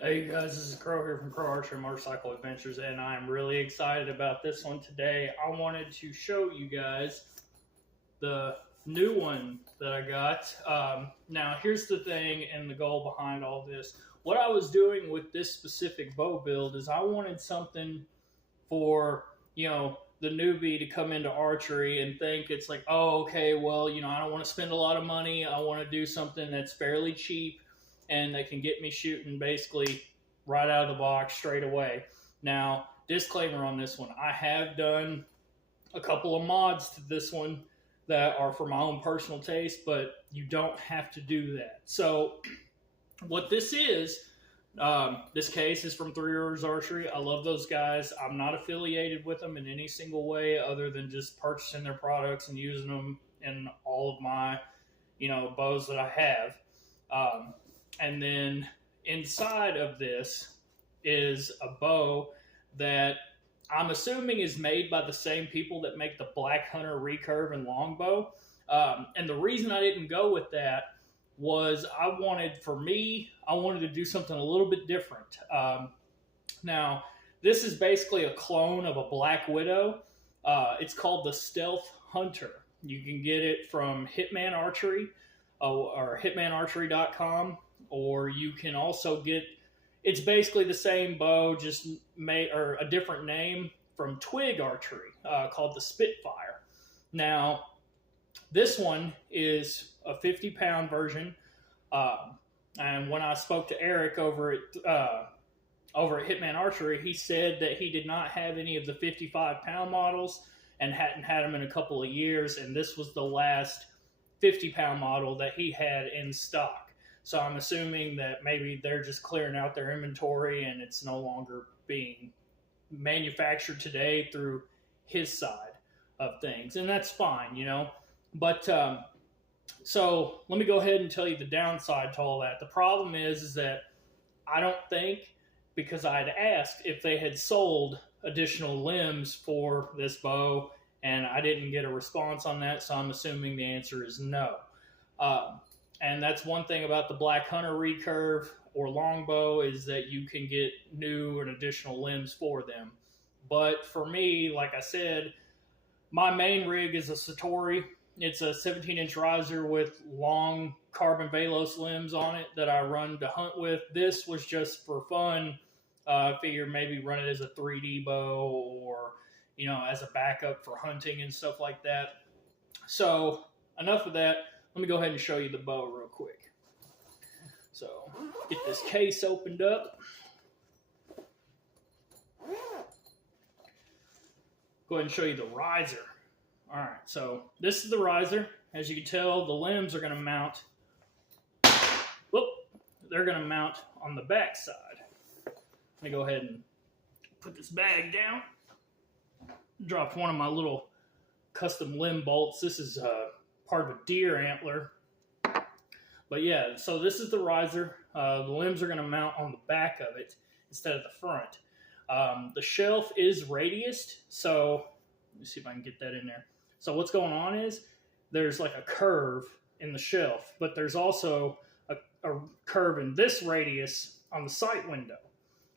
Hey guys, this is Crow here from Crow Archer Motorcycle Adventures, and I'm really excited about this one today. I wanted to show you guys the new one that I got. Now, here's the thing and the goal behind all this. What I was doing with this specific bow build is I wanted something for, the newbie to come into archery and think it's like, oh, okay, well, I don't want to spend a lot of money. I want to do something that's fairly cheap and that can get me shooting basically right out of the box straight away. Now, disclaimer on this one, I have done a couple of mods to this one that are for my own personal taste, but you don't have to do that. So what this case is from Three Rivers Archery. I love those guys. I'm not affiliated with them in any single way other than just purchasing their products and using them in all of my, bows that I have. And then inside of this is a bow that I'm assuming is made by the same people that make the Black Hunter recurve and longbow. And the reason I didn't go with that was I wanted to do something a little bit different. Now, this is basically a clone of a Black Widow. It's called the Stealth Hunter. You can get it from Hitman Archery or hitmanarchery.com, or you can also get, it's basically the same bow, just made or a different name from Twig Archery called the Spitfire. Now, this one is a 50-pound version, and when I spoke to Eric over at Hitman Archery, he said that he did not have any of the 55-pound models and hadn't had them in a couple of years, and this was the last 50-pound model that he had in stock. So I'm assuming that maybe they're just clearing out their inventory and it's no longer being manufactured today through his side of things, and that's fine. But so let me go ahead and tell you the downside to all that. The problem is that I don't think, because I'd asked if they had sold additional limbs for this bow, and I didn't get a response on that, so I'm assuming the answer is no. And that's one thing about the Black Hunter recurve or longbow, is that you can get new and additional limbs for them. But for me, like I said, my main rig is a Satori. It's a 17-inch riser with long carbon Velos limbs on it that I run to hunt with. This was just for fun. I figured maybe run it as a 3D bow or, as a backup for hunting and stuff like that. So enough of that. Let me go ahead and show you the bow real quick. So get this case opened up. Go ahead and show you the riser. All right, so this is the riser. As you can tell, the limbs are going to mount. They're going to mount on the back side. Let me go ahead and put this bag down. Dropped one of my little custom limb bolts. This is part of a deer antler. But yeah, so this is the riser. The limbs are going to mount on the back of it instead of the front. The shelf is radiused, so let me see if I can get that in there. So what's going on is there's like a curve in the shelf, but there's also a curve in this radius on the sight window.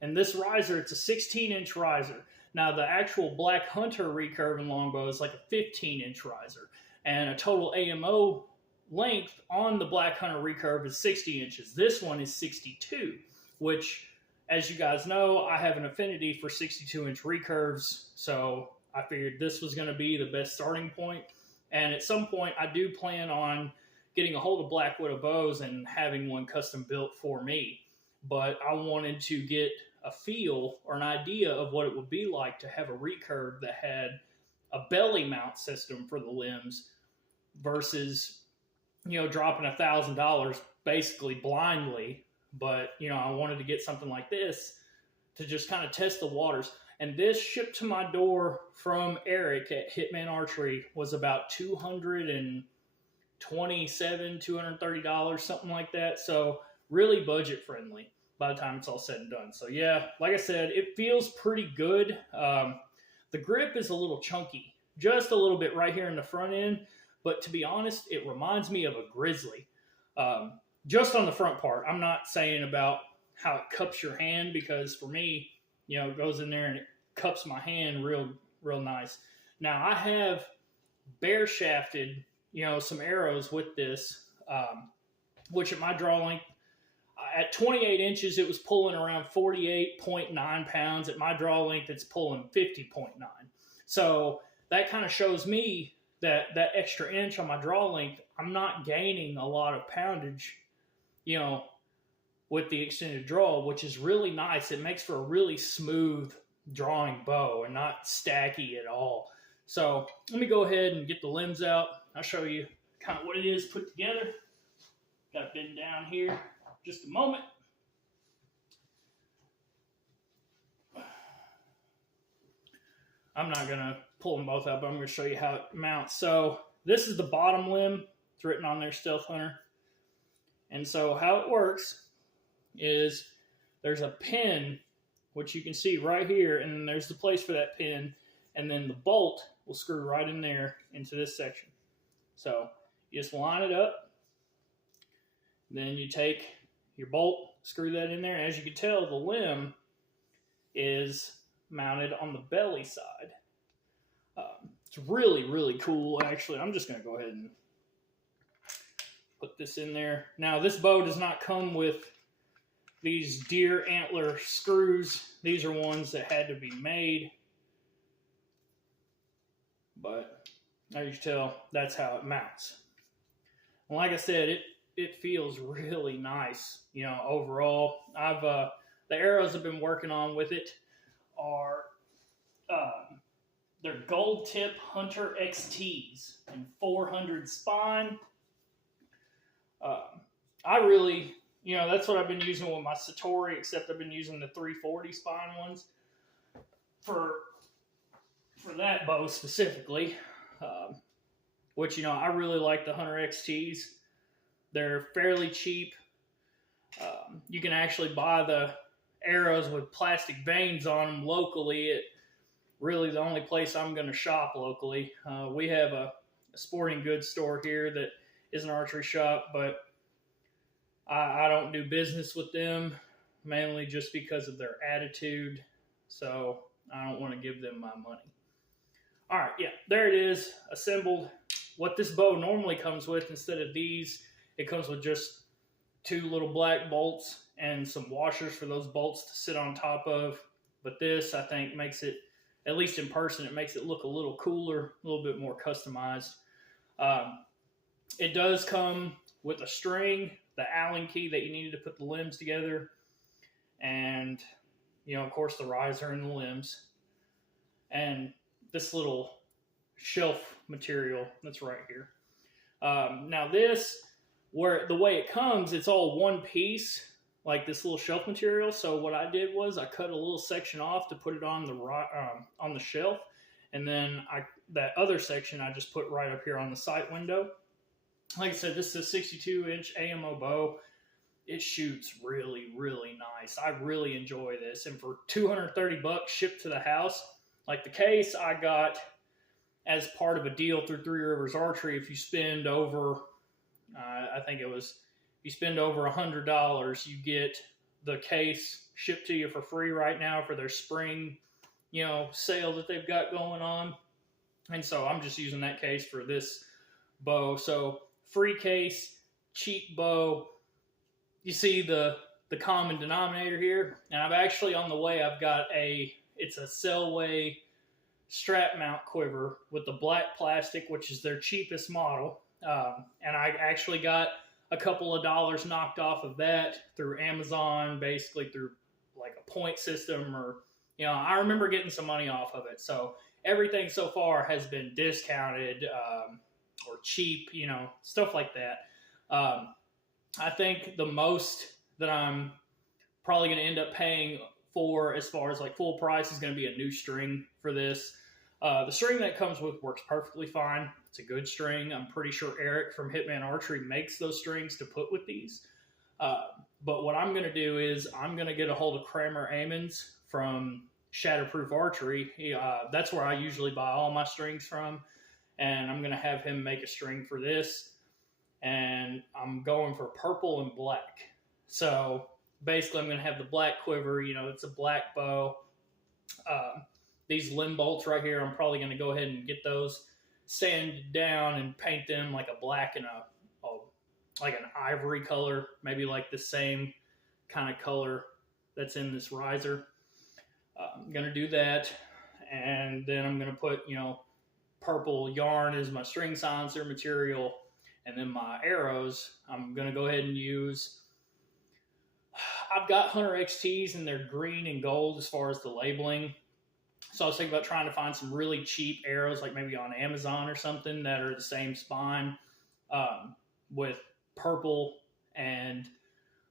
And this riser, it's a 16-inch riser. Now, the actual Black Hunter recurve and longbow is like a 15-inch riser. And a total AMO length on the Black Hunter recurve is 60 inches. This one is 62, which, as you guys know, I have an affinity for 62-inch recurves, so I figured this was going to be the best starting point. And at some point, I do plan on getting a hold of Black Widow bows and having one custom built for me. But I wanted to get a feel or an idea of what it would be like to have a recurve that had a belly mount system for the limbs versus, dropping $1,000 basically blindly. But, I wanted to get something like this to just kind of test the waters. And this shipped to my door from Eric at Hitman Archery was about $227, $230, something like that. So really budget friendly by the time it's all said and done. So yeah, like I said, it feels pretty good. The grip is a little chunky, just a little bit right here in the front end. But to be honest, it reminds me of a Grizzly. Just on the front part. I'm not saying about how it cups your hand, because for me, it goes in there and it cups my hand real nice. Now I have bare shafted, some arrows with this, which at my draw length, at 28 inches, it was pulling around 48.9 pounds. At my draw length, it's pulling 50.9. So that kind of shows me that extra inch on my draw length, I'm not gaining a lot of poundage, with the extended draw, which is really nice. It makes for a really smooth drawing bow and not stacky at all. So let me go ahead and get the limbs out. I'll show you kind of what it is put together. Got it bend down here just a moment. I'm not going to pull them both up, but I'm going to show you how it mounts. So this is the bottom limb. It's written on there, Stealth Hunter. And so how it works is there's a pin, which you can see right here, and then there's the place for that pin, and then the bolt will screw right in there into this section. So you just line it up, then you take your bolt, screw that in there, and as you can tell, the limb is mounted on the belly side. It's really, really cool, actually. I'm just going to go ahead and put this in there. Now, this bow does not come with these deer antler screws. These are ones that had to be made. But as you can tell, that's how it mounts. And like I said, it feels really nice, overall. The arrows I've been working on with it are they're Gold Tip Hunter XTs and 400 spine. I really, that's what I've been using with my Satori, except I've been using the 340 spine ones for that bow specifically, which, I really like the Hunter XTs. They're fairly cheap. You can actually buy the arrows with plastic vanes on them locally at really the only place I'm going to shop locally. We have a sporting goods store here that is an archery shop, but I don't do business with them, mainly just because of their attitude, so I don't want to give them my money. All right, yeah, there it is, assembled. What this bow normally comes with, instead of these, it comes with just 2 little black bolts and some washers for those bolts to sit on top of. But this, I think, makes it, at least in person, it makes it look a little cooler, a little bit more customized. It does come with a string, the Allen key that you needed to put the limbs together, and, of course, the riser and the limbs, and this little shelf material that's right here. Now this, the way it comes, it's all one piece, like this little shelf material. So what I did was I cut a little section off to put it on the shelf, and then that other section I just put right up here on the sight window. Like I said, this is a 62-inch AMO bow. It shoots really, really nice. I really enjoy this. And for $230 shipped to the house, like the case I got as part of a deal through Three Rivers Archery, if you spend over, I think it was, if you spend over $100, you get the case shipped to you for free right now for their spring, sale that they've got going on. And so I'm just using that case for this bow. So free case, cheap bow. You see the common denominator here, and I've actually on the way, I've got it's a Selway strap mount quiver with the black plastic, which is their cheapest model. And I actually got a couple of dollars knocked off of that through Amazon, basically through like a point system, or, I remember getting some money off of it. So everything so far has been discounted, or cheap, stuff like that. I think the most that I'm probably going to end up paying for, as far as like full price, is going to be a new string for this. The string that comes with works perfectly fine. It's a good string. I'm pretty sure Eric from Hitman Archery makes those strings to put with these. But what I'm going to do is I'm going to get a hold of Kramer Amons from Shatterproof Archery. That's where I usually buy all my strings from. And I'm going to have him make a string for this. And I'm going for purple and black. So basically I'm going to have the black quiver. You know, it's a black bow. These limb bolts right here, I'm probably going to go ahead and get those sanded down and paint them like a black and like an ivory color, maybe like the same kind of color that's in this riser. I'm going to do that, and then I'm going to put, you know, purple yarn as my string silencer material, and then my arrows, I'm going to go ahead and use, I've got Hunter XTs and they're green and gold as far as the labeling. So I was thinking about trying to find some really cheap arrows, like maybe on Amazon or something, that are the same spine, with purple and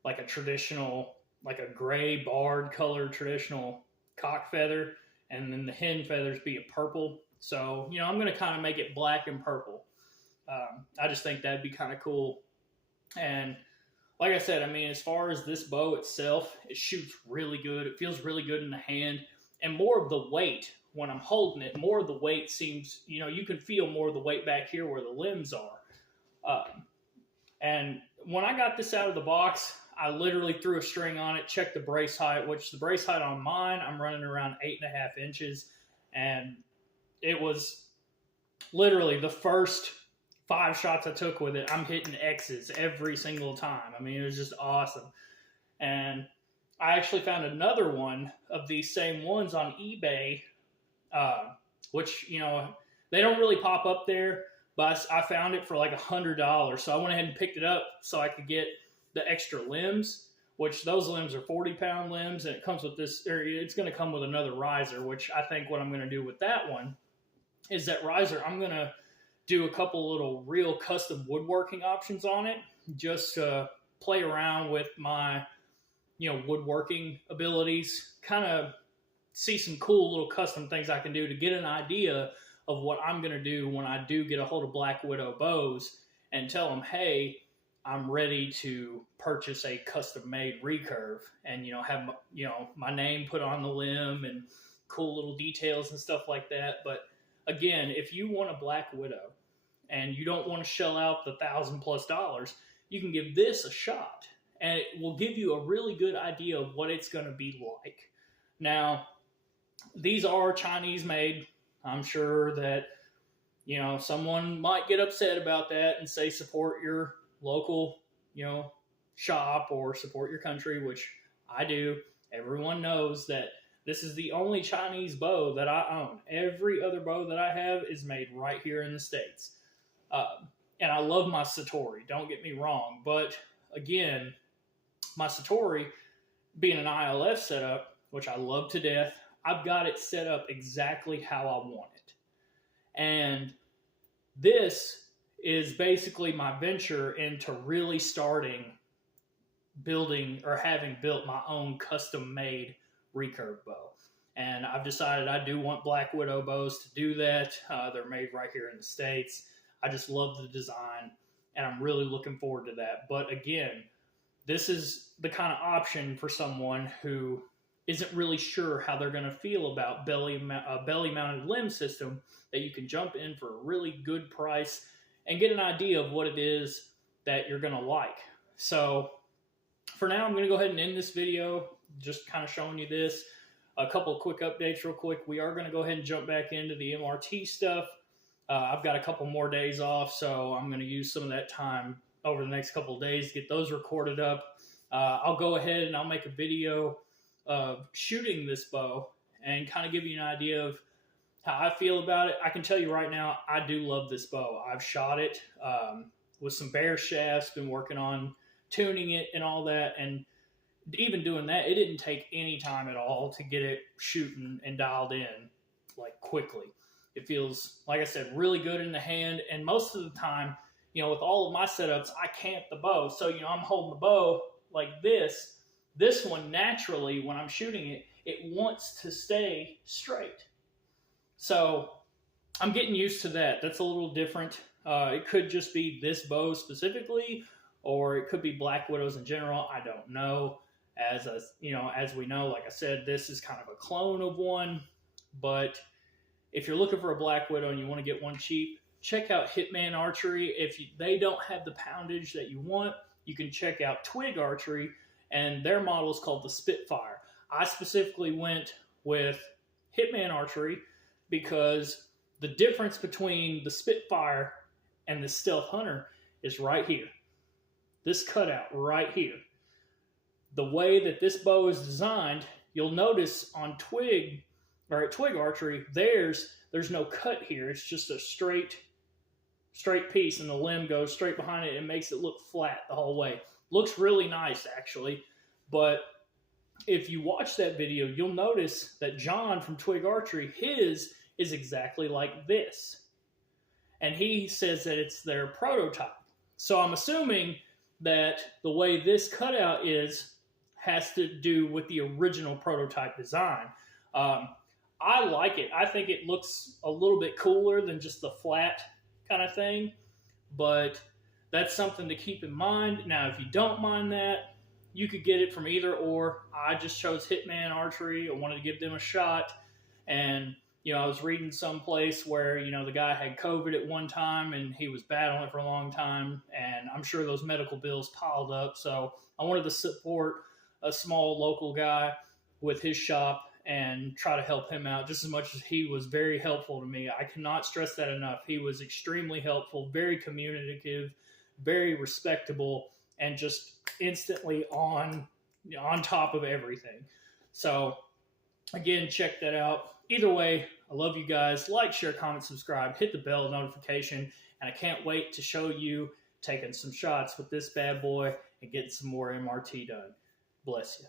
like a traditional, like a gray barred colored traditional cock feather, and then the hen feathers be a purple. So, you know, I'm going to kind of make it black and purple. I just think that'd be kind of cool. And like I said, I mean, as far as this bow itself, it shoots really good. It feels really good in the hand. And more of the weight, when I'm holding it, more of the weight seems, you know, you can feel more of the weight back here where the limbs are. And when I got this out of the box, I literally threw a string on it, checked the brace height, which the brace height on mine, I'm running around 8.5 inches. And it was literally the first 5 shots I took with it, I'm hitting X's every single time. I mean, it was just awesome. And I actually found another one of these same ones on eBay, which, you know, they don't really pop up there, but I found it for like $100. So I went ahead and picked it up so I could get the extra limbs, which those limbs are 40-pound limbs, and it comes with this, or it's going to come with another riser, which I think what I'm going to do with that one is that riser, I'm going to do a couple little real custom woodworking options on it, just to play around with my, you know, woodworking abilities, kind of see some cool little custom things I can do to get an idea of what I'm going to do when I do get a hold of Black Widow bows and tell them, hey, I'm ready to purchase a custom made recurve and, you know, have, you know, my name put on the limb and cool little details and stuff like that. But again, if you want a Black Widow and you don't want to shell out the $1,000+, you can give this a shot, and it will give you a really good idea of what it's going to be like. Now, these are Chinese made. I'm sure that, you know, someone might get upset about that and say support your local, you know, shop or support your country, which I do. Everyone knows that this is the only Chinese bow that I own. Every other bow that I have is made right here in the States. And I love my Satori, don't get me wrong. But again, my Satori, being an ILF setup, which I love to death, I've got it set up exactly how I want it. And this is basically my venture into really starting building or having built my own custom-made recurve bow. And I've decided I do want Black Widow bows to do that. They're made right here in the States. I just love the design, and I'm really looking forward to that. But again, this is the kind of option for someone who isn't really sure how they're going to feel about belly-mounted limb system, that you can jump in for a really good price and get an idea of what it is that you're going to like. So for now, I'm going to go ahead and end this video, just kind of showing you this. A couple of quick updates real quick. We are going to go ahead and jump back into the MRT stuff. I've got a couple more days off, so I'm going to use some of that time over the next couple of days to get those recorded up. I'll go ahead and I'll make a video of shooting this bow and kind of give you an idea of how I feel about it. I can tell you right now, I do love this bow. I've shot it with some bear shafts, been working on tuning it and all that, and even doing that, it didn't take any time at all to get it shooting and dialed in like quickly. It feels, like I said, really good in the hand, and most of the time, you know, with all of my setups, I cant the bow. So, you know, I'm holding the bow like this. This one, naturally, when I'm shooting it, it wants to stay straight. So I'm getting used to that. That's a little different. It could just be this bow specifically, or it could be Black Widows in general. I don't know. As we know, like I said, this is kind of a clone of one. But if you're looking for a Black Widow and you want to get one cheap, check out Hitman Archery. If they don't have the poundage that you want, you can check out Twig Archery, and their model is called the Spitfire. I specifically went with Hitman Archery because the difference between the Spitfire and the Stealth Hunter is right here. This cutout right here. The way that this bow is designed, you'll notice on Twig, or at Twig Archery, there's no cut here. It's just a straight piece, and the limb goes straight behind it and makes it look flat the whole way. Looks really nice, actually. But if you watch that video, you'll notice that John from Twig Archery, his is exactly like this. And he says that it's their prototype. So I'm assuming that the way this cutout has to do with the original prototype design. I like it. I think it looks a little bit cooler than just the flat kind of thing, but that's something to keep in mind. Now, if you don't mind that, you could get it from either or. I just chose Hitman Archery. I wanted to give them a shot, and I was reading someplace where, the guy had COVID at one time and he was battling it for a long time, and I'm sure those medical bills piled up. So I wanted to support a small local guy with his shop and try to help him out just as much as he was very helpful to me. I cannot stress that enough. He was extremely helpful, very communicative, very respectable, and just instantly on top of everything. So again, check that out. Either way, I love you guys. Like, share, comment, subscribe, hit the bell notification, and I can't wait to show you taking some shots with this bad boy and getting some more MRT done. Bless you.